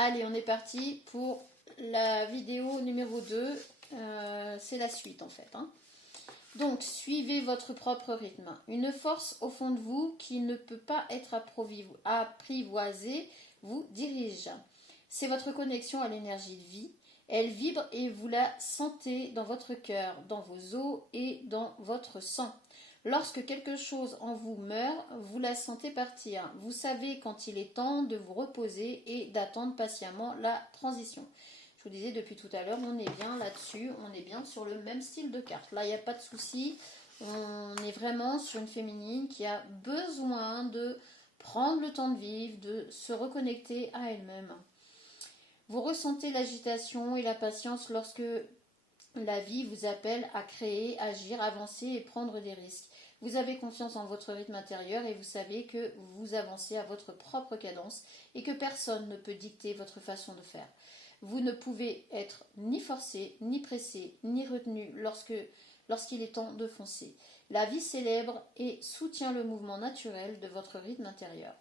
Allez, on est parti pour la vidéo numéro 2. C'est la suite en fait. Donc, suivez votre propre rythme. Une force au fond de vous qui ne peut pas être apprivoisée vous dirige. C'est votre connexion à l'énergie de vie. Elle vibre et vous la sentez dans votre cœur, dans vos os et dans votre sang. Lorsque quelque chose en vous meurt, vous la sentez partir. Vous savez quand il est temps de vous reposer et d'attendre patiemment la transition. Je vous disais depuis tout à l'heure, on est bien là-dessus, on est bien sur le même style de carte. Là, il n'y a pas de souci. On est vraiment sur une féminine qui a besoin de prendre le temps de vivre, de se reconnecter à elle-même. Vous ressentez l'agitation et la patience lorsque la vie vous appelle à créer, agir, avancer et prendre des risques. Vous avez confiance en votre rythme intérieur et vous savez que vous avancez à votre propre cadence et que personne ne peut dicter votre façon de faire. Vous ne pouvez être ni forcé, ni pressé, ni retenu lorsqu'il est temps de foncer. La vie célèbre et soutient le mouvement naturel de votre rythme intérieur.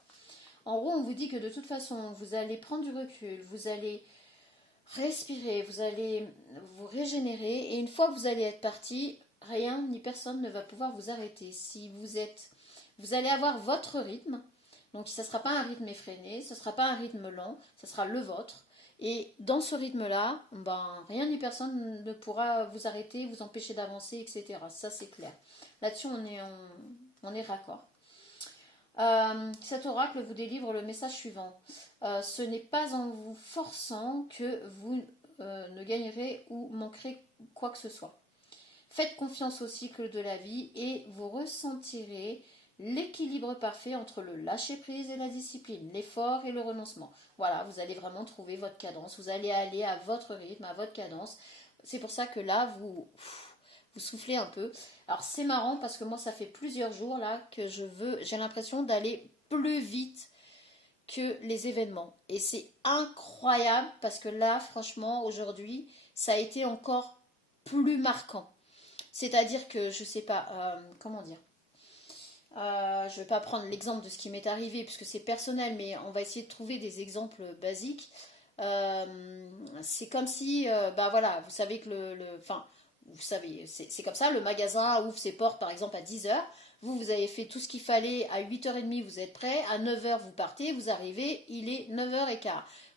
En gros, on vous dit que de toute façon, vous allez prendre du recul, vous allez respirer, vous allez vous régénérer et une fois que vous allez être parti, rien ni personne ne va pouvoir vous arrêter. Si vous allez avoir votre rythme, donc ce ne sera pas un rythme effréné, ce ne sera pas un rythme lent, ce sera le vôtre. Et dans ce rythme-là, rien ni personne ne pourra vous arrêter, vous empêcher d'avancer, etc. Ça, c'est clair. Là-dessus, on est raccord. Cet oracle vous délivre le message suivant. Ce n'est pas en vous forçant que vous ne gagnerez ou manquerez quoi que ce soit. Faites confiance au cycle de la vie et vous ressentirez l'équilibre parfait entre le lâcher-prise et la discipline, l'effort et le renoncement. Voilà, vous allez vraiment trouver votre cadence, vous allez aller à votre rythme, à votre cadence. C'est pour ça que là, vous soufflez un peu. Alors c'est marrant parce que moi, ça fait plusieurs jours là que j'ai l'impression d'aller plus vite que les événements. Et c'est incroyable parce que là, franchement, aujourd'hui, ça a été encore plus marquant. C'est-à-dire que, je sais pas, comment dire, je ne vais pas prendre l'exemple de ce qui m'est arrivé puisque c'est personnel, mais on va essayer de trouver des exemples basiques. C'est comme si, voilà, vous savez que vous savez, c'est comme ça, le magasin ouvre ses portes par exemple à 10 heures. Vous avez fait tout ce qu'il fallait, à 8h30 vous êtes prêt, à 9h vous partez, vous arrivez, il est 9h15.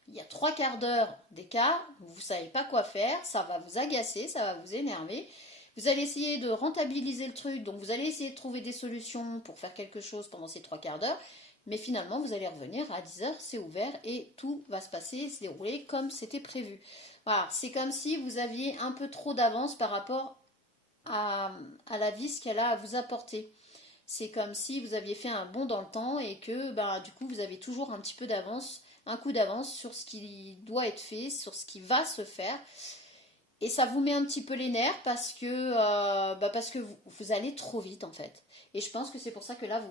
Il y a 3/4 d'heure d'écart, vous ne savez pas quoi faire, ça va vous agacer, ça va vous énerver. Vous allez essayer de rentabiliser le truc, donc vous allez essayer de trouver des solutions pour faire quelque chose pendant ces 3/4 d'heure, mais finalement vous allez revenir à 10h, c'est ouvert et tout va se passer, se dérouler comme c'était prévu. Voilà, c'est comme si vous aviez un peu trop d'avance par rapport à la vie, ce qu'elle a à vous apporter. C'est comme si vous aviez fait un bond dans le temps et que du coup vous avez toujours un petit peu d'avance, un coup d'avance sur ce qui doit être fait, sur ce qui va se faire. Et ça vous met un petit peu les nerfs parce que vous allez trop vite en fait. Et je pense que c'est pour ça que là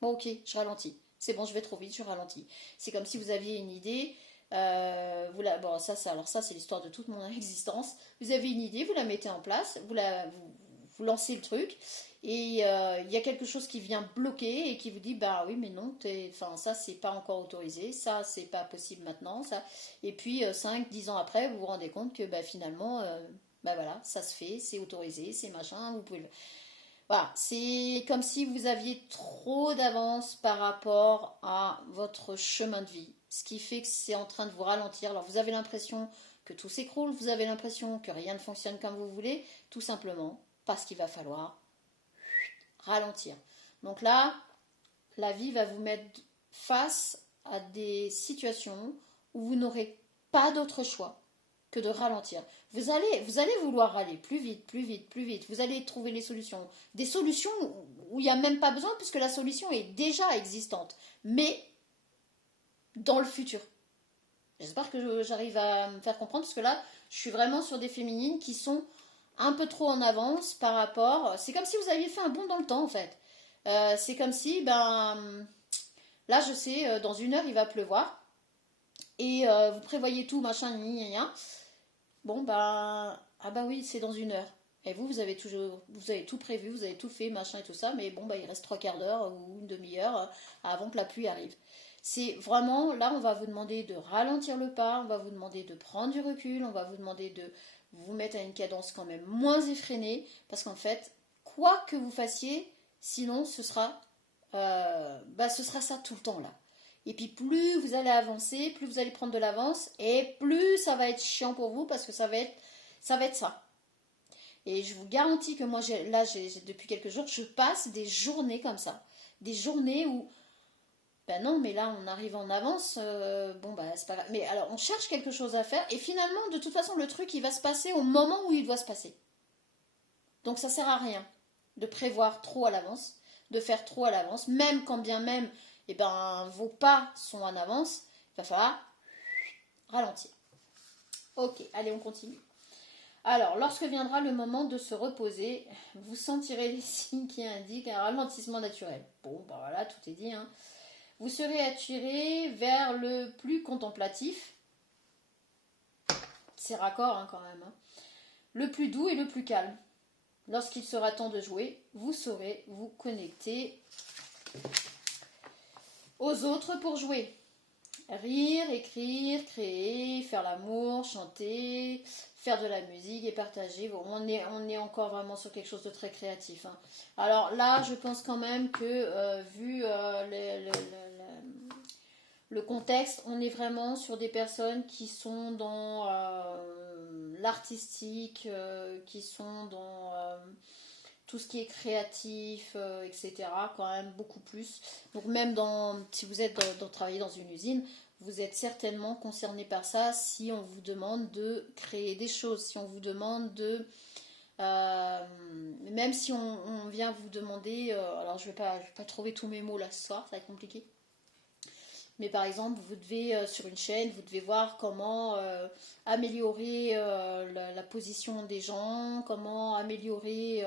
bon ok, je ralentis. C'est bon, je vais trop vite, je ralentis. C'est comme si vous aviez une idée. Alors ça c'est l'histoire de toute mon existence. Vous avez une idée, vous la mettez en place, vous lancez le truc et il y a quelque chose qui vient bloquer et qui vous dit bah oui mais non, ça c'est pas encore autorisé, ça c'est pas possible maintenant, ça. Et puis 5-10 ans après vous vous rendez compte que finalement voilà, ça se fait, c'est autorisé, c'est machin, vous pouvez Voilà, c'est comme si vous aviez trop d'avance par rapport à votre chemin de vie, ce qui fait que c'est en train de vous ralentir. Alors vous avez l'impression que tout s'écroule, vous avez l'impression que rien ne fonctionne comme vous voulez, tout simplement parce qu'il va falloir ralentir. Donc là, la vie va vous mettre face à des situations où vous n'aurez pas d'autre choix que de ralentir. Vous allez vouloir aller plus vite, plus vite, plus vite. Vous allez trouver les solutions. Des solutions où il n'y a même pas besoin puisque la solution est déjà existante. Mais dans le futur. J'espère que j'arrive à me faire comprendre parce que là, je suis vraiment sur des féminines qui sont un peu trop en avance par rapport... C'est comme si vous aviez fait un bond dans le temps en fait. C'est comme si, là je sais, dans 1 heure il va pleuvoir. Et vous prévoyez tout, machin, gna gna. Bon, oui, c'est dans 1 heure. Et vous avez tout prévu, vous avez tout fait, machin et tout ça, mais bon, il reste 3/4 d'heure ou une demi-heure avant que la pluie arrive. C'est vraiment, là, on va vous demander de ralentir le pas, on va vous demander de prendre du recul, on va vous demander de vous mettre à une cadence quand même moins effrénée, parce qu'en fait, quoi que vous fassiez, sinon ce sera ça tout le temps là. Et puis plus vous allez avancer, plus vous allez prendre de l'avance, et plus ça va être chiant pour vous, parce que ça va être ça. Et je vous garantis que moi, depuis quelques jours, je passe des journées comme ça. Des journées où, ben non, mais là, on arrive en avance, bon, bah, c'est pas grave. Mais alors, on cherche quelque chose à faire, et finalement, de toute façon, le truc, il va se passer au moment où il doit se passer. Donc, ça sert à rien de prévoir trop à l'avance, de faire trop à l'avance, même quand bien même, eh ben, vos pas sont en avance, il va falloir ralentir. Ok, allez, on continue. Alors, lorsque viendra le moment de se reposer, vous sentirez les signes qui indiquent un ralentissement naturel. Bon, ben voilà, tout est dit. Hein. Vous serez attiré vers le plus contemplatif. C'est raccord hein, quand même. Hein. Le plus doux et le plus calme. Lorsqu'il sera temps de jouer, vous saurez vous connecter aux autres pour jouer. Rire, écrire, créer, faire l'amour, chanter, faire de la musique et partager. Bon, on est encore vraiment sur quelque chose de très créatif. Hein. Alors là, je pense quand même que vu le contexte, on est vraiment sur des personnes qui sont dans l'artistique, qui sont dans tout ce qui est créatif, etc. Quand même beaucoup plus. Donc même si vous êtes travailler dans une usine, vous êtes certainement concerné par ça si on vous demande de créer des choses, si on vous demande de... même si on vient vous demander... alors je vais pas trouver tous mes mots là ce soir, ça va être compliqué. Mais par exemple, vous devez, sur une chaîne, vous devez voir comment améliorer la position des gens, comment améliorer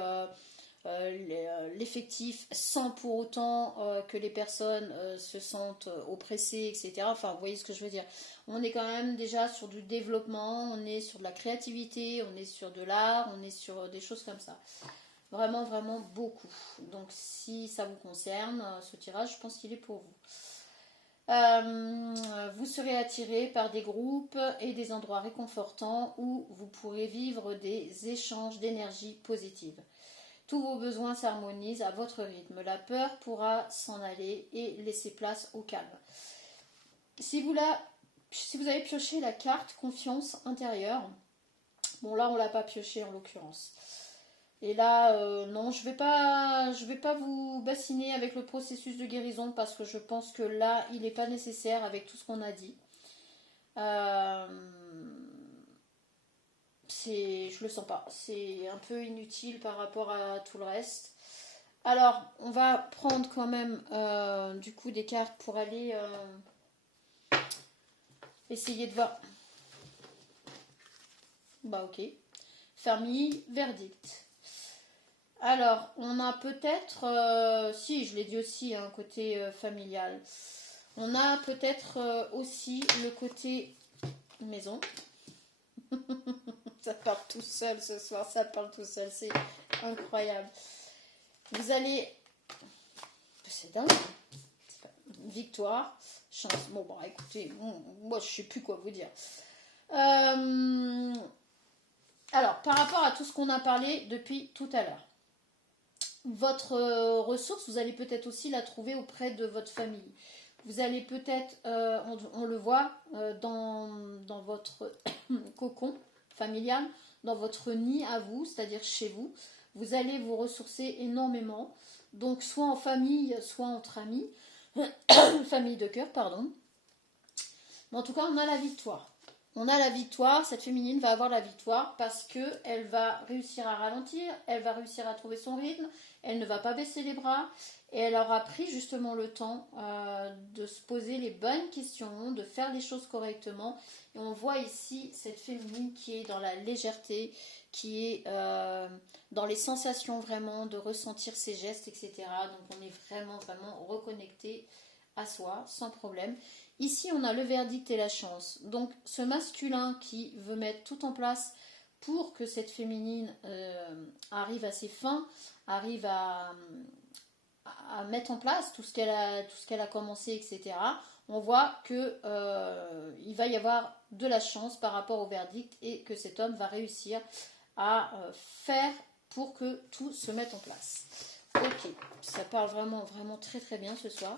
l'effectif sans pour autant que les personnes se sentent oppressées, etc. Enfin, vous voyez ce que je veux dire. On est quand même déjà sur du développement, on est sur de la créativité, on est sur de l'art, on est sur des choses comme ça. Vraiment, vraiment beaucoup. Donc, si ça vous concerne, ce tirage, je pense qu'il est pour vous. Vous serez attiré par des groupes et des endroits réconfortants où vous pourrez vivre des échanges d'énergie positive. Tous vos besoins s'harmonisent à votre rythme. La peur pourra s'en aller et laisser place au calme. Si vous avez pioché la carte confiance intérieure, bon là on l'a pas pioché en l'occurrence. Et là, non, je vais pas vous bassiner avec le processus de guérison parce que je pense que là, il n'est pas nécessaire avec tout ce qu'on a dit. Je le sens pas. C'est un peu inutile par rapport à tout le reste. Alors, on va prendre quand même du coup des cartes pour aller essayer de voir. Bah ok. Famille, verdict. Alors, on a peut-être, si je l'ai dit aussi, un côté familial. On a peut-être aussi le côté maison. Ça parle tout seul ce soir, ça parle tout seul, c'est incroyable. Vous allez... C'est dingue. Victoire, chance. Bon, bah écoutez, moi je sais plus quoi vous dire. Alors, par rapport à tout ce qu'on a parlé depuis tout à l'heure. Votre ressource, vous allez peut-être aussi la trouver auprès de votre famille. Vous allez peut-être, on le voit, dans votre cocon familial, dans votre nid à vous, c'est-à-dire chez vous, vous allez vous ressourcer énormément. Donc soit en famille, soit entre amis, famille de cœur, pardon. Mais en tout cas, on a la victoire. On a la victoire, cette féminine va avoir la victoire parce qu'elle va réussir à ralentir, elle va réussir à trouver son rythme, elle ne va pas baisser les bras et elle aura pris justement le temps de se poser les bonnes questions, de faire les choses correctement. Et on voit ici cette féminine qui est dans la légèreté, qui est dans les sensations vraiment, de ressentir ses gestes, etc. Donc on est vraiment, vraiment reconnecté à soi, sans problème. Ici, on a le verdict et la chance. Donc, ce masculin qui veut mettre tout en place pour que cette féminine arrive à ses fins, arrive à mettre en place tout ce qu'elle a commencé, etc. on voit que il va y avoir de la chance par rapport au verdict et que cet homme va réussir à faire pour que tout se mette en place. Ok, ça parle vraiment, vraiment très très bien ce soir.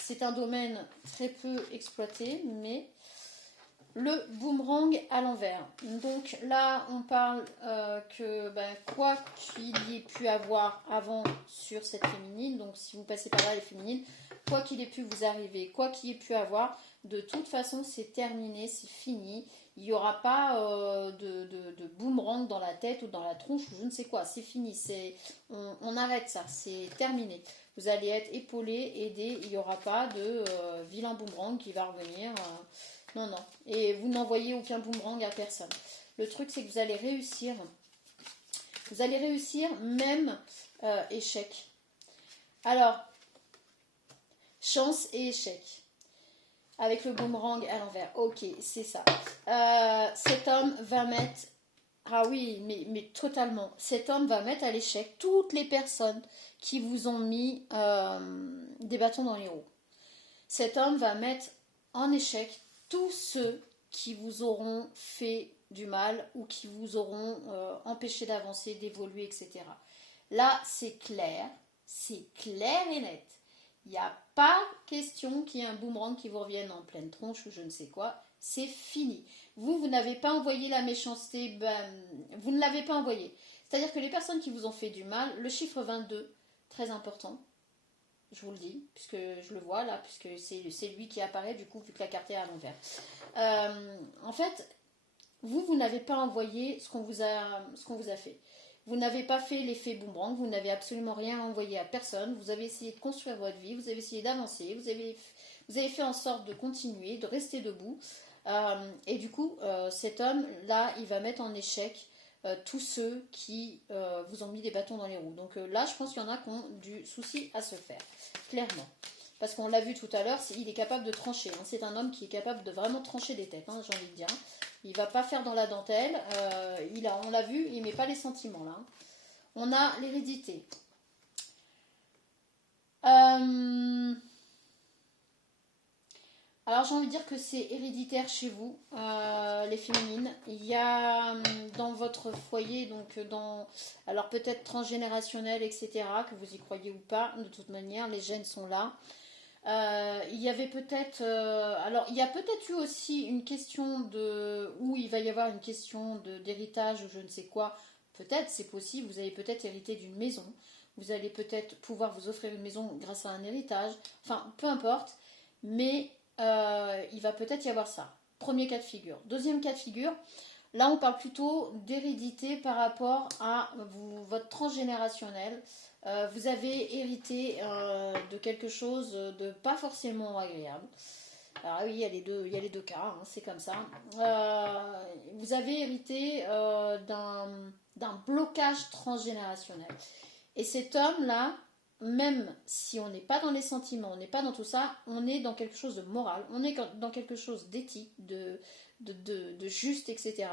C'est un domaine très peu exploité, mais le boomerang à l'envers. Donc là, on parle que quoi qu'il y ait pu avoir avant sur cette féminine, donc si vous passez par là les féminines, quoi qu'il ait pu vous arriver, quoi qu'il y ait pu avoir, de toute façon c'est terminé, c'est fini. Il n'y aura pas de boomerang dans la tête ou dans la tronche ou je ne sais quoi, c'est fini, on arrête ça, c'est terminé. Vous allez être épaulé, aidé, il n'y aura pas de vilain boomerang qui va revenir. Non, non. Et vous n'envoyez aucun boomerang à personne. Le truc, c'est que vous allez réussir. Vous allez réussir même échec. Alors, chance et échec. Avec le boomerang à l'envers. Ok, c'est ça. Cet homme va mettre... Ah oui, mais totalement. Cet homme va mettre à l'échec toutes les personnes qui vous ont mis des bâtons dans les roues. Cet homme va mettre en échec tous ceux qui vous auront fait du mal ou qui vous auront empêché d'avancer, d'évoluer, etc. Là, c'est clair et net. Il n'y a pas question qu'il y ait un boomerang qui vous revienne en pleine tronche ou je ne sais quoi. C'est fini. Vous n'avez pas envoyé la méchanceté, vous ne l'avez pas envoyé. C'est-à-dire que les personnes qui vous ont fait du mal, le chiffre 22, très important, je vous le dis, puisque je le vois là, puisque c'est lui qui apparaît, du coup, vu que la carte est à l'envers. En fait, vous n'avez pas envoyé ce qu'on vous a fait. Vous n'avez pas fait l'effet boomerang, vous n'avez absolument rien envoyé à personne, vous avez essayé de construire votre vie, vous avez essayé d'avancer, vous avez fait en sorte de continuer, de rester debout. Et du coup, cet homme-là, il va mettre en échec tous ceux qui vous ont mis des bâtons dans les roues. Donc là, je pense qu'il y en a qui ont du souci à se faire, clairement. Parce qu'on l'a vu tout à l'heure, il est capable de trancher. Hein. C'est un homme qui est capable de vraiment trancher des têtes, hein, j'ai envie de dire. Il va pas faire dans la dentelle. On l'a vu, il met pas les sentiments là. On a l'hérédité. Alors j'ai envie de dire que c'est héréditaire chez vous, les féminines. Il y a dans votre foyer, donc alors peut-être transgénérationnel, etc., que vous y croyez ou pas, de toute manière, les gènes sont là. Il y avait peut-être... alors il y a peut-être eu aussi une question où il va y avoir une question d'héritage ou je ne sais quoi. Peut-être, c'est possible, vous avez peut-être hérité d'une maison. Vous allez peut-être pouvoir vous offrir une maison grâce à un héritage. Enfin, peu importe. Mais... il va peut-être y avoir ça. Premier cas de figure. Deuxième cas de figure, là on parle plutôt d'hérédité par rapport à votre transgénérationnel. Vous avez hérité de quelque chose de pas forcément agréable. Alors oui, il y a les deux cas, hein, c'est comme ça. Vous avez hérité d'un blocage transgénérationnel. Et cet homme-là, même si on n'est pas dans les sentiments, on n'est pas dans tout ça, on est dans quelque chose de moral, on est dans quelque chose d'éthique, de juste, etc.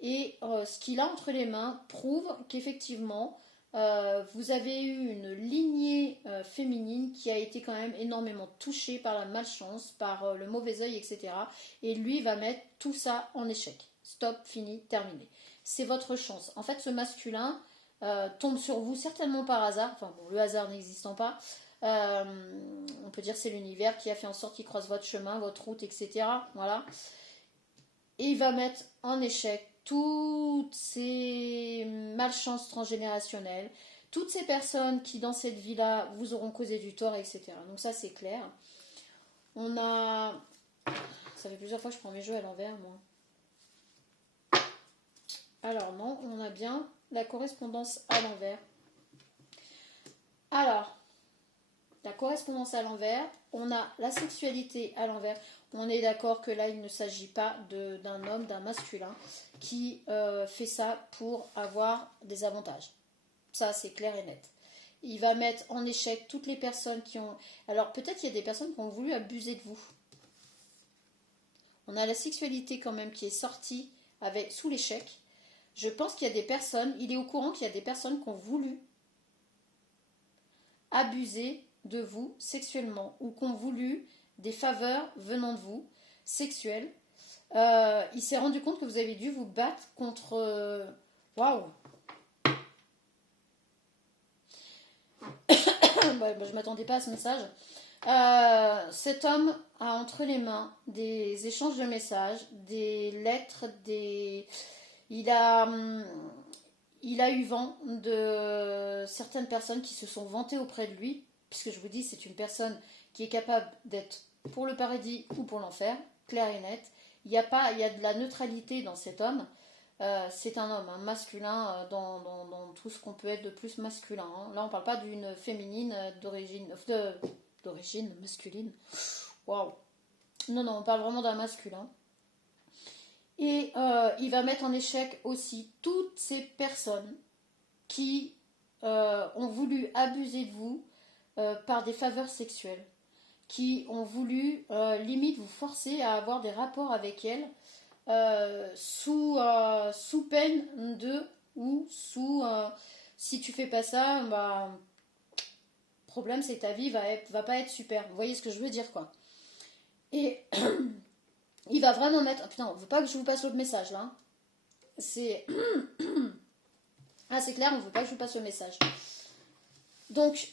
Et ce qu'il a entre les mains prouve qu'effectivement, vous avez eu une lignée féminine qui a été quand même énormément touchée par la malchance, par le mauvais œil, etc. Et lui va mettre tout ça en échec. Stop, fini, terminé. C'est votre chance. En fait, ce masculin... tombe sur vous certainement par hasard, enfin bon, le hasard n'existant pas, on peut dire c'est l'univers qui a fait en sorte qu'il croise votre chemin, votre route, etc. Voilà. Et il va mettre en échec toutes ces malchances transgénérationnelles, toutes ces personnes qui dans cette vie-là vous auront causé du tort, etc. Donc ça c'est clair. On a... Ça fait plusieurs fois que je prends mes jeux à l'envers, moi. Alors non, on a bien... la correspondance à l'envers. Alors, la correspondance à l'envers, on a la sexualité à l'envers. On est d'accord que là, il ne s'agit pas d'un homme, d'un masculin qui fait ça pour avoir des avantages. Ça, c'est clair et net. Il va mettre en échec toutes les personnes qui ont... Alors, peut-être qu'il y a des personnes qui ont voulu abuser de vous. On a la sexualité quand même qui est sortie sous l'échec. Je pense qu'il y a des personnes, il est au courant qu'il y a des personnes qui ont voulu abuser de vous sexuellement ou qui ont voulu des faveurs venant de vous, sexuelles. Il s'est rendu compte que vous avez dû vous battre contre... Waouh. Je m'attendais pas à ce message. Cet homme a entre les mains des échanges de messages, des lettres, il a eu vent de certaines personnes qui se sont vantées auprès de lui, puisque je vous dis, c'est une personne qui est capable d'être pour le paradis ou pour l'enfer, clair et net. Il y a de la neutralité dans cet homme. C'est un homme, un masculin dans tout ce qu'on peut être de plus masculin. Hein. Là, on ne parle pas d'une féminine d'origine masculine. Waouh. Non, on parle vraiment d'un masculin. Et il va mettre en échec aussi toutes ces personnes qui ont voulu abuser de vous par des faveurs sexuelles, qui ont voulu limite vous forcer à avoir des rapports avec elles sous peine de, ou sous si tu fais pas ça, bah problème c'est que ta vie va pas être super. Vous voyez ce que je veux dire, quoi. Et il va vraiment mettre... Putain, on veut pas que je vous passe le message, là. C'est... Ah, c'est clair, on veut pas que je vous passe le message. Donc,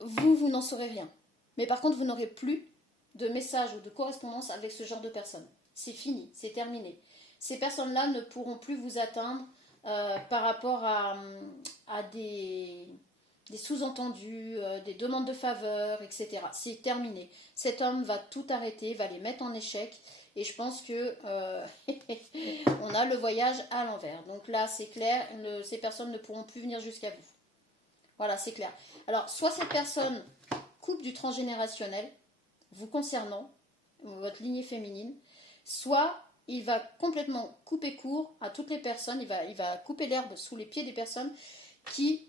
vous n'en saurez rien. Mais par contre, vous n'aurez plus de message ou de correspondance avec ce genre de personnes. C'est fini, c'est terminé. Ces personnes-là ne pourront plus vous atteindre par rapport à des sous-entendus, des demandes de faveur, etc. C'est terminé. Cet homme va tout arrêter, va les mettre en échec. Et je pense que on a le voyage à l'envers. Donc là, c'est clair, ces personnes ne pourront plus venir jusqu'à vous. Voilà, c'est clair. Alors, soit cette personne coupe du transgénérationnel, vous concernant, votre lignée féminine, soit il va complètement couper court à toutes les personnes, il va couper l'herbe sous les pieds des personnes qui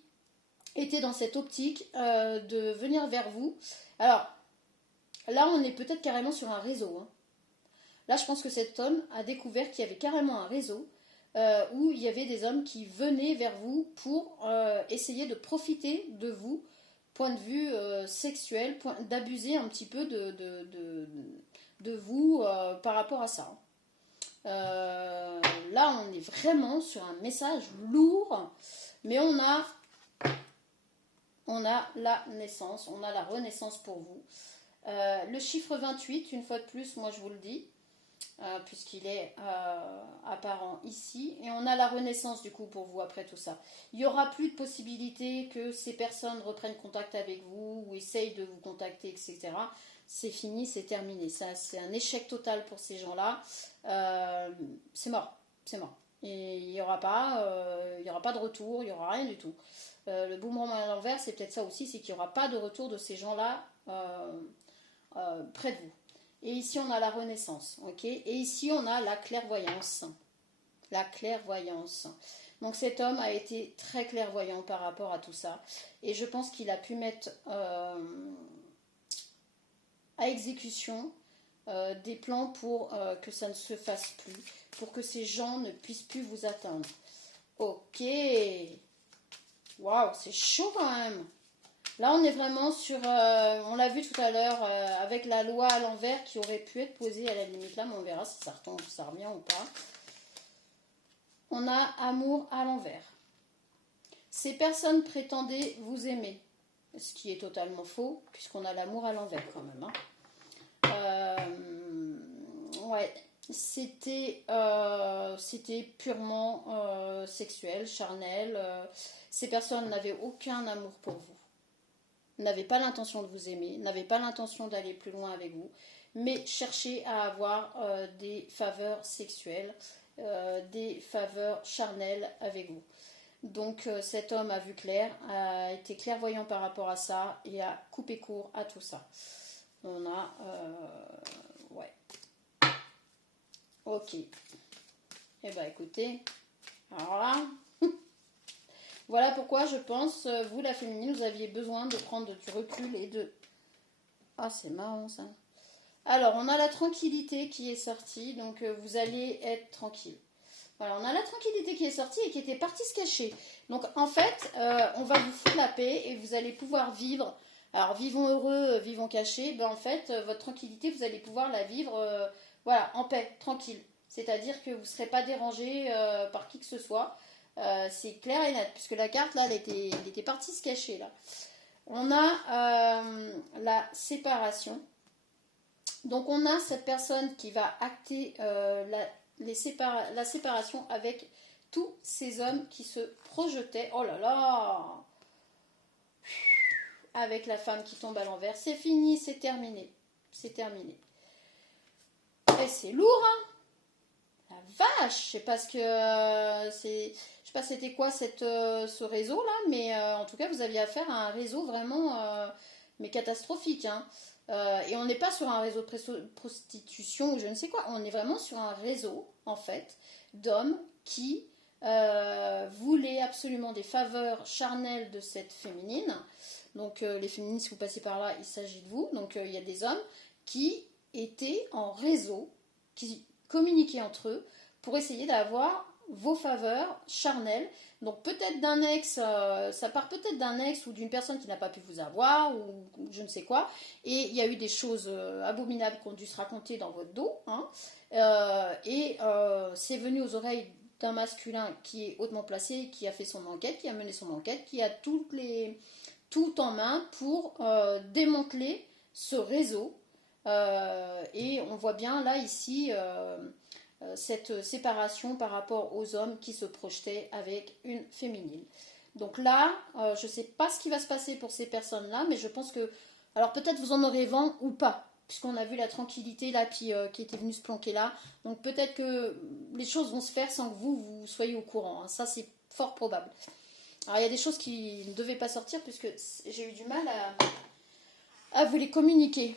étaient dans cette optique de venir vers vous. Alors, là, on est peut-être carrément sur un réseau, hein. Là, je pense que cet homme a découvert qu'il y avait carrément un réseau où il y avait des hommes qui venaient vers vous pour essayer de profiter de vous, point de vue sexuel, d'abuser un petit peu de vous par rapport à ça. Là, on est vraiment sur un message lourd, mais on a la naissance, on a la renaissance pour vous. Le chiffre 28, une fois de plus, moi je vous le dis, puisqu'il est apparent ici, et on a la renaissance du coup pour vous après tout ça. Il n'y aura plus de possibilité que ces personnes reprennent contact avec vous ou essayent de vous contacter, etc. C'est fini, c'est terminé. Ça, c'est un échec total pour ces gens-là. C'est mort, c'est mort. Et il n'y aura pas de retour, il n'y aura rien du tout. Le boomerang à l'envers, c'est peut-être ça aussi, c'est qu'il n'y aura pas de retour de ces gens-là près de vous. Et ici, on a la renaissance, ok. Et ici, on a la clairvoyance. La clairvoyance. Donc, cet homme a été très clairvoyant par rapport à tout ça. Et je pense qu'il a pu mettre à exécution des plans pour que ça ne se fasse plus. Pour que ces gens ne puissent plus vous atteindre. Ok. Waouh, c'est chaud quand même. Là, on est vraiment sur, on l'a vu tout à l'heure, avec la loi à l'envers qui aurait pu être posée à la limite là, mais on verra si ça retombe, ça revient ou pas. On a amour à l'envers. Ces personnes prétendaient vous aimer, ce qui est totalement faux, puisqu'on a l'amour à l'envers quand même. Hein. Ouais, c'était purement sexuel, charnel. Ces personnes n'avaient aucun amour pour vous. N'avait pas l'intention de vous aimer, n'avait pas l'intention d'aller plus loin avec vous, mais cherchait à avoir des faveurs sexuelles, des faveurs charnelles avec vous. Donc cet homme a vu clair, a été clairvoyant par rapport à ça et a coupé court à tout ça. On a... ouais. Ok. Eh bien écoutez, alors là... Voilà pourquoi je pense, vous la féminine, vous aviez besoin de prendre du recul et de... Ah, c'est marrant ça. Alors, on a la tranquillité qui est sortie, donc vous allez être tranquille. Voilà, on a la tranquillité qui est sortie et qui était partie se cacher. Donc, en fait, on va vous foutre la paix et vous allez pouvoir vivre Alors, vivons heureux, vivons cachés, ben, en fait, votre tranquillité, vous allez pouvoir la vivre voilà, en paix, tranquille. C'est-à-dire que vous ne serez pas dérangé par qui que ce soit. C'est clair et net, puisque la carte, là, elle était partie se cacher, là. On a la séparation. Donc, on a cette personne qui va acter la séparation avec tous ces hommes qui se projetaient. Oh là là! Avec la femme qui tombe à l'envers. C'est fini, c'est terminé. C'est terminé. Et c'est lourd, hein? La vache! Je sais pas ce que c'est. Je sais pas c'était quoi ce réseau là, mais en tout cas vous aviez affaire à un réseau vraiment mais catastrophique, hein. Et on n'est pas sur un réseau de prostitution ou je ne sais quoi, on est vraiment sur un réseau en fait d'hommes qui voulaient absolument des faveurs charnelles de cette féminine. Donc les féminines, si vous passez par là, il s'agit de vous. Donc il y a des hommes qui étaient en réseau, qui communiquaient entre eux pour essayer d'avoir vos faveurs charnelles. Donc peut-être d'un ex, ça part peut-être d'un ex ou d'une personne qui n'a pas pu vous avoir ou je ne sais quoi. Et il y a eu des choses abominables qui ont dû se raconter dans votre dos, hein. C'est venu aux oreilles d'un masculin qui est hautement placé, qui a fait son enquête, qui a mené son enquête, qui a tout en main pour démanteler ce réseau. Et on voit bien là ici cette séparation par rapport aux hommes qui se projetaient avec une féminine. Donc là, je ne sais pas ce qui va se passer pour ces personnes-là, mais je pense que... Alors peut-être vous en aurez vent ou pas, puisqu'on a vu la tranquillité là qui était venue se planquer là. Donc peut-être que les choses vont se faire sans que vous soyez au courant, hein. Ça c'est fort probable. Alors il y a des choses qui ne devaient pas sortir puisque j'ai eu du mal à vous les communiquer.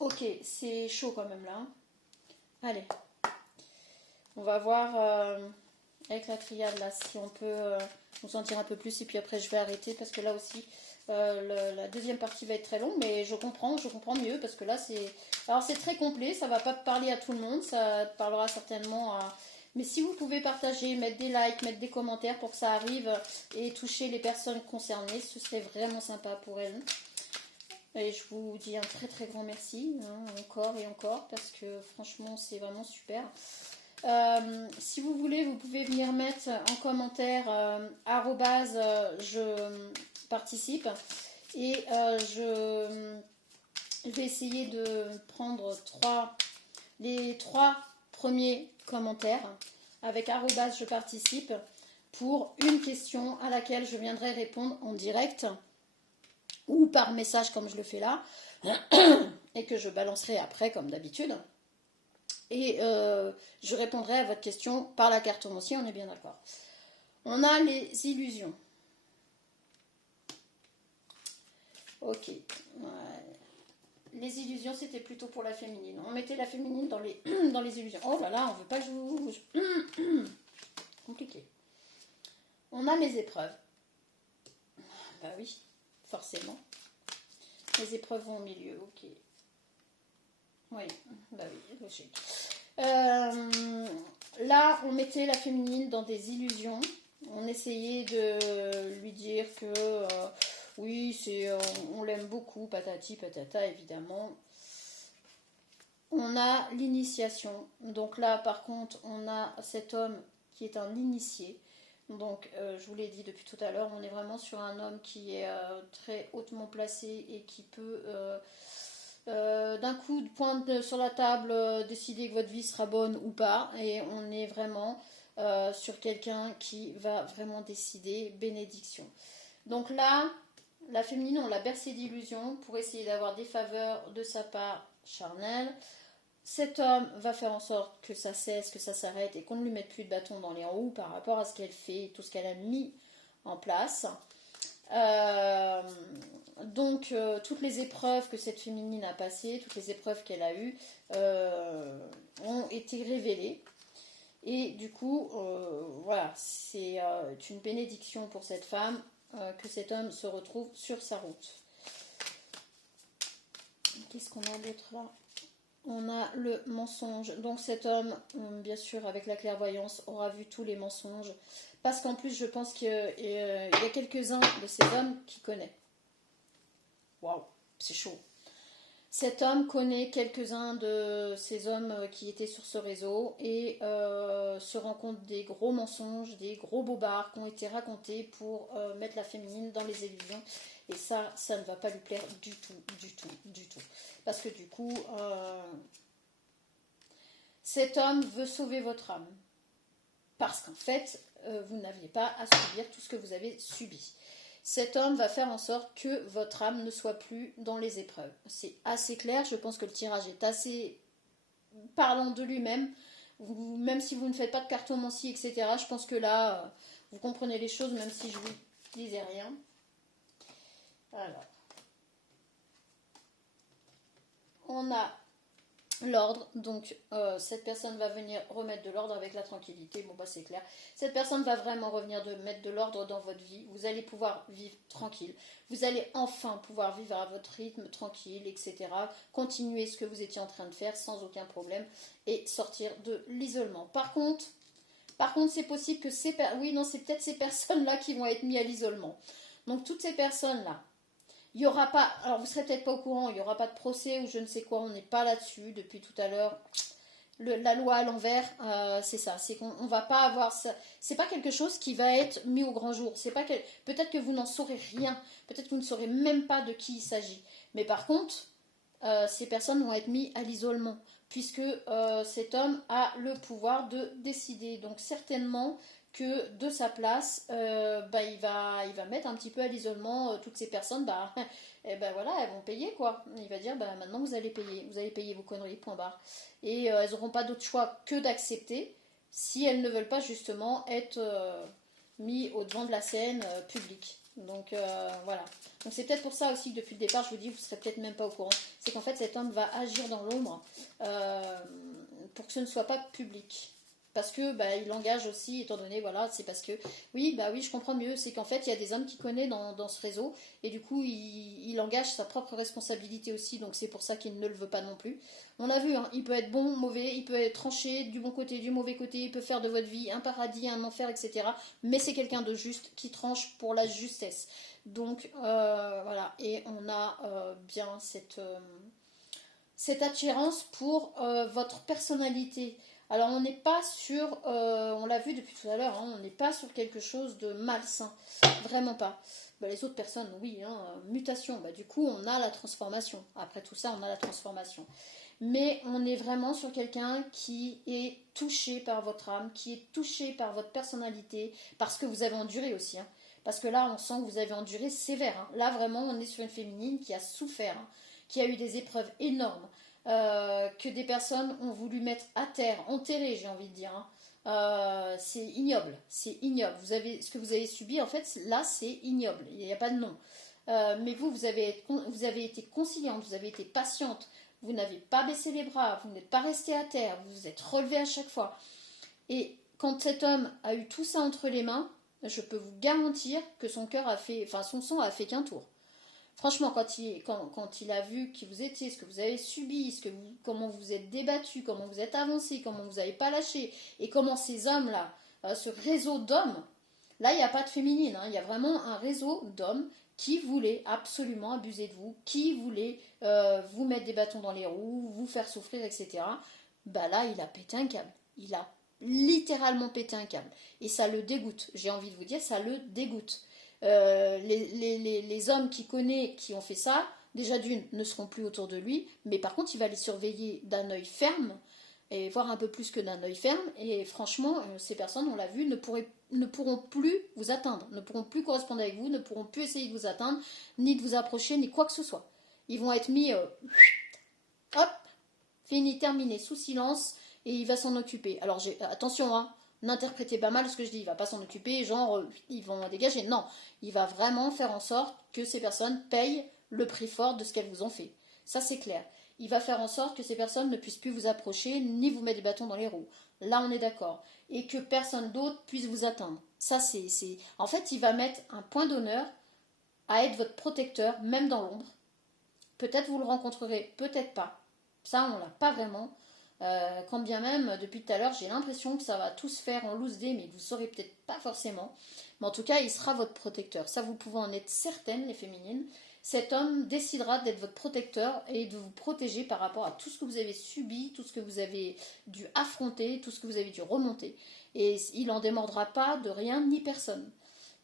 Ok, c'est chaud quand même là. Allez. On va voir avec la triade là si on peut nous en dire un peu plus et puis après je vais arrêter parce que là aussi la deuxième partie va être très longue mais je comprends mieux parce que là c'est très complet, ça va pas parler à tout le monde, ça parlera certainement à... Mais si vous pouvez partager, mettre des likes, mettre des commentaires pour que ça arrive et toucher les personnes concernées, ce serait vraiment sympa pour elles. Et je vous dis un très très grand merci, hein, encore et encore, parce que franchement c'est vraiment super. Si vous voulez, vous pouvez venir mettre en commentaire je participe et je vais essayer de prendre les 3 premiers commentaires avec je participe pour une question à laquelle je viendrai répondre en direct ou par message comme je le fais là et que je balancerai après comme d'habitude. Et je répondrai à votre question par la carte aussi, on est bien d'accord. On a les illusions. Ok. Ouais. Les illusions, c'était plutôt pour la féminine. On mettait la féminine dans les, dans les illusions. Oh là là, on veut pas que je vous... Compliqué. On a les épreuves. Bah oui, forcément. Les épreuves vont au milieu, ok. Oui, bah oui, logique. Là, on mettait la féminine dans des illusions. On essayait de lui dire que oui, on l'aime beaucoup, patati patata, évidemment. On a l'initiation. Donc là, par contre, on a cet homme qui est un initié. Donc, je vous l'ai dit depuis tout à l'heure, on est vraiment sur un homme qui est très hautement placé et qui peut... d'un coup de pointe sur la table décider que votre vie sera bonne ou pas et on est vraiment sur quelqu'un qui va vraiment décider bénédiction. Donc là la féminine on l'a bercée d'illusions pour essayer d'avoir des faveurs de sa part charnelle. Cet homme va faire en sorte que ça cesse, que ça s'arrête et qu'on ne lui mette plus de bâton dans les roues par rapport à ce qu'elle fait et tout ce qu'elle a mis en place. Donc toutes les épreuves que cette féminine a passées, toutes les épreuves qu'elle a eues ont été révélées et du coup voilà, c'est une bénédiction pour cette femme que cet homme se retrouve sur sa route. Qu'est-ce qu'on a d'autre là? On a le mensonge. Donc cet homme, bien sûr, avec la clairvoyance, aura vu tous les mensonges. Parce qu'en plus, je pense qu'il y a quelques-uns de ces hommes qui connaissent. waouh, c'est chaud. Cet homme connaît quelques-uns de ces hommes qui étaient sur ce réseau et se rend compte des gros mensonges, des gros bobards qui ont été racontés pour mettre la féminine dans les illusions. Et ça ne va pas lui plaire du tout, du tout, du tout. Parce que du coup, cet homme veut sauver votre âme. Parce qu'en fait, vous n'aviez pas à subir tout ce que vous avez subi. Cet homme va faire en sorte que votre âme ne soit plus dans les épreuves. C'est assez clair, je pense que le tirage est assez parlant de lui-même. Même si vous ne faites pas de cartomancie, etc., je pense que là, vous comprenez les choses, même si je ne vous disais rien. Alors, on a l'ordre, donc cette personne va venir remettre de l'ordre avec la tranquillité, bon bah c'est clair. Cette personne va vraiment revenir de mettre de l'ordre dans votre vie, vous allez pouvoir vivre tranquille, vous allez enfin pouvoir vivre à votre rythme tranquille, etc. Continuer ce que vous étiez en train de faire sans aucun problème et sortir de l'isolement. Par contre c'est possible que c'est peut-être ces personnes-là qui vont être mises à l'isolement. Donc toutes ces personnes-là, il n'y aura pas, alors vous ne serez peut-être pas au courant, il n'y aura pas de procès ou je ne sais quoi, on n'est pas là-dessus depuis tout à l'heure. La loi à l'envers, c'est ça, c'est qu'on ne va pas avoir ça. C'est pas quelque chose qui va être mis au grand jour. C'est pas peut-être que vous n'en saurez rien, peut-être que vous ne saurez même pas de qui il s'agit. Mais par contre, ces personnes vont être mises à l'isolement, puisque cet homme a le pouvoir de décider. Donc certainement que de sa place, il va mettre un petit peu à l'isolement toutes ces personnes, voilà, elles vont payer quoi. Il va dire, maintenant vous allez payer vos conneries, point barre. Et elles n'auront pas d'autre choix que d'accepter si elles ne veulent pas justement être mis au devant de la scène publique. Donc voilà. Donc c'est peut-être pour ça aussi que depuis le départ, je vous dis, vous ne serez peut-être même pas au courant. C'est qu'en fait, cet homme va agir dans l'ombre pour que ce ne soit pas public. Parce que il engage aussi, étant donné, voilà, c'est parce que, oui, je comprends mieux, c'est qu'en fait, il y a des hommes qu'il connaît dans ce réseau, et du coup, il engage sa propre responsabilité aussi, donc c'est pour ça qu'il ne le veut pas non plus. On a vu, hein, il peut être bon, mauvais, il peut être tranché du bon côté, du mauvais côté, il peut faire de votre vie un paradis, un enfer, etc. Mais c'est quelqu'un de juste qui tranche pour la justesse. Donc, voilà, et on a bien cette attirance pour votre personnalité. Alors on n'est pas sur, on l'a vu depuis tout à l'heure, hein, on n'est pas sur quelque chose de malsain, vraiment pas. Les autres personnes, oui, hein, mutation, du coup on a la transformation. Après tout ça, on a la transformation. Mais on est vraiment sur quelqu'un qui est touché par votre âme, qui est touché par votre personnalité, parce que vous avez enduré aussi. Hein. Parce que là, on sent que vous avez enduré sévère. Hein. Là, vraiment, on est sur une féminine qui a souffert, hein, qui a eu des épreuves énormes. Que des personnes ont voulu mettre à terre, enterrer, j'ai envie de dire. Hein. C'est ignoble, c'est ignoble. Ce que vous avez subi, en fait, là, c'est ignoble. Il n'y a pas de nom. Mais vous avez été conciliante, vous avez été patiente. Vous n'avez pas baissé les bras, vous n'êtes pas resté à terre, vous vous êtes relevé à chaque fois. Et quand cet homme a eu tout ça entre les mains, je peux vous garantir que son sang a fait qu'un tour. Franchement, quand il a vu qui vous étiez, ce que vous avez subi, comment vous êtes débattu, comment vous êtes avancé, comment vous n'avez pas lâché, et comment ces hommes-là, ce réseau d'hommes, là, il n'y a pas de féminine, hein, il y a vraiment un réseau d'hommes qui voulaient absolument abuser de vous, qui voulaient vous mettre des bâtons dans les roues, vous faire souffrir, etc. Là, il a pété un câble. Il a littéralement pété un câble. Et ça le dégoûte. J'ai envie de vous dire, ça le dégoûte. Les hommes qu'il connaît qui ont fait ça, déjà d'une, ne seront plus autour de lui, mais par contre, il va les surveiller d'un œil ferme, et voire un peu plus que d'un œil ferme, et franchement, ces personnes, on l'a vu, ne pourront plus vous atteindre, ne pourront plus correspondre avec vous, ne pourront plus essayer de vous atteindre, ni de vous approcher, ni quoi que ce soit. Ils vont être mis, hop, fini, terminé, sous silence, et il va s'en occuper. Alors, attention, hein, n'interprétez pas mal ce que je dis, il va pas s'en occuper, genre ils vont dégager. Non, il va vraiment faire en sorte que ces personnes payent le prix fort de ce qu'elles vous ont fait. Ça c'est clair. Il va faire en sorte que ces personnes ne puissent plus vous approcher ni vous mettre des bâtons dans les roues. Là on est d'accord. Et que personne d'autre puisse vous atteindre. Ça c'est... En fait il va mettre un point d'honneur à être votre protecteur, même dans l'ombre. Peut-être vous le rencontrerez, peut-être pas. Ça on l'a pas vraiment. Quand bien même, depuis tout à l'heure, j'ai l'impression que ça va tout se faire en loose day, mais vous ne saurez peut-être pas forcément. Mais en tout cas, il sera votre protecteur. Ça, vous pouvez en être certaines, les féminines. cet homme décidera d'être votre protecteur et de vous protéger par rapport à tout ce que vous avez subi, tout ce que vous avez dû affronter, tout ce que vous avez dû remonter. Et il n'en démordra pas de rien ni personne.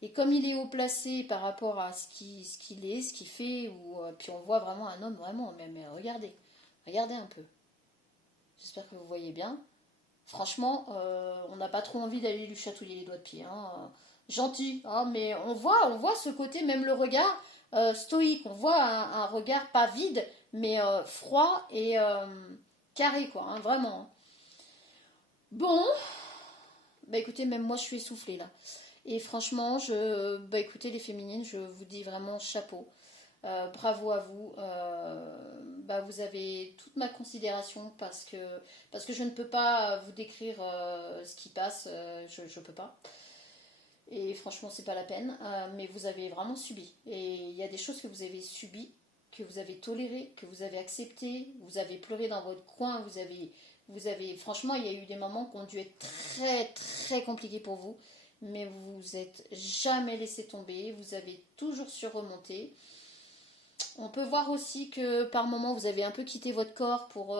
Et comme il est haut placé par rapport à ce qu'il est, ce qu'il fait, puis on voit vraiment un homme vraiment, mais regardez, regardez un peu. J'espère que vous voyez bien. Franchement, on n'a pas trop envie d'aller lui chatouiller les doigts de pied. Hein. Gentil, hein, mais on voit ce côté, même le regard stoïque. On voit un regard pas vide, mais froid et carré, quoi, hein, vraiment. Bon, bah écoutez, même moi je suis essoufflée là. Et franchement, bah écoutez les féminines, je vous dis vraiment chapeau. Bravo à vous. Bah, vous avez toute ma considération parce que je ne peux pas vous décrire ce qui passe. Je ne peux pas. Et franchement, c'est pas la peine. Mais vous avez vraiment subi. Et il y a des choses que vous avez subies, que vous avez tolérées, que vous avez acceptées. Vous avez pleuré dans votre coin. Franchement, il y a eu des moments qui ont dû être très très compliqués pour vous. Mais vous vous êtes jamais laissé tomber. Vous avez toujours su remonter. On peut voir aussi que par moment vous avez un peu quitté votre corps pour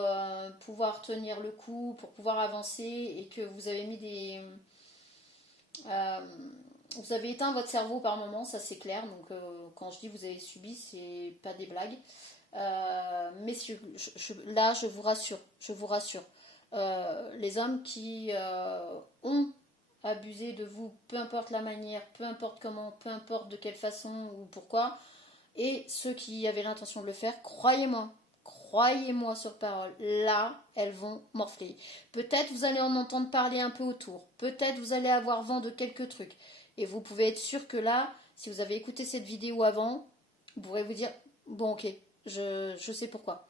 pouvoir tenir le coup, pour pouvoir avancer et que vous avez mis euh, vous avez éteint votre cerveau par moment, ça c'est clair. Donc quand je dis vous avez subi, c'est pas des blagues. Mais là je vous rassure. Les hommes qui ont abusé de vous, peu importe la manière, peu importe comment, peu importe de quelle façon ou pourquoi, et ceux qui avaient l'intention de le faire, croyez-moi sur parole, là, elles vont morfler. Peut-être vous allez en entendre parler un peu autour, peut-être vous allez avoir vent de quelques trucs. Et vous pouvez être sûr que là, si vous avez écouté cette vidéo avant, vous pourrez vous dire, bon ok, je sais pourquoi.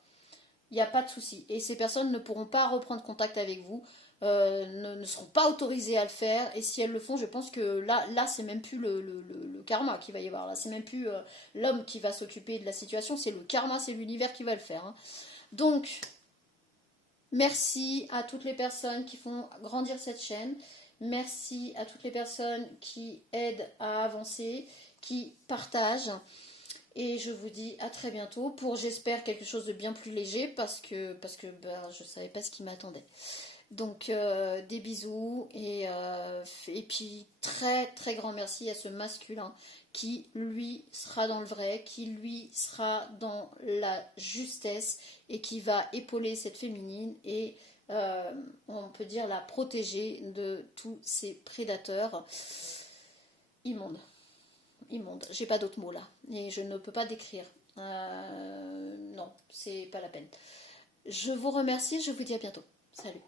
Il n'y a pas de souci. Et ces personnes ne pourront pas reprendre contact avec vous, ne seront pas autorisées à le faire. Et si elles le font, je pense que là c'est même plus le karma qui va y avoir. Là, c'est même plus l'homme qui va s'occuper de la situation, c'est le karma, c'est l'univers qui va le faire. Hein. Donc, merci à toutes les personnes qui font grandir cette chaîne. Merci à toutes les personnes qui aident à avancer, qui partagent. Et je vous dis à très bientôt pour, j'espère, quelque chose de bien plus léger parce que ben, je ne savais pas ce qui m'attendait. Donc des bisous et puis très très grand merci à ce masculin qui lui sera dans le vrai, qui lui sera dans la justesse et qui va épauler cette féminine et on peut dire la protéger de tous ces prédateurs immondes. Immonde. J'ai pas d'autres mots là. Et je ne peux pas décrire. Non, c'est pas la peine. Je vous remercie, je vous dis à bientôt. Salut.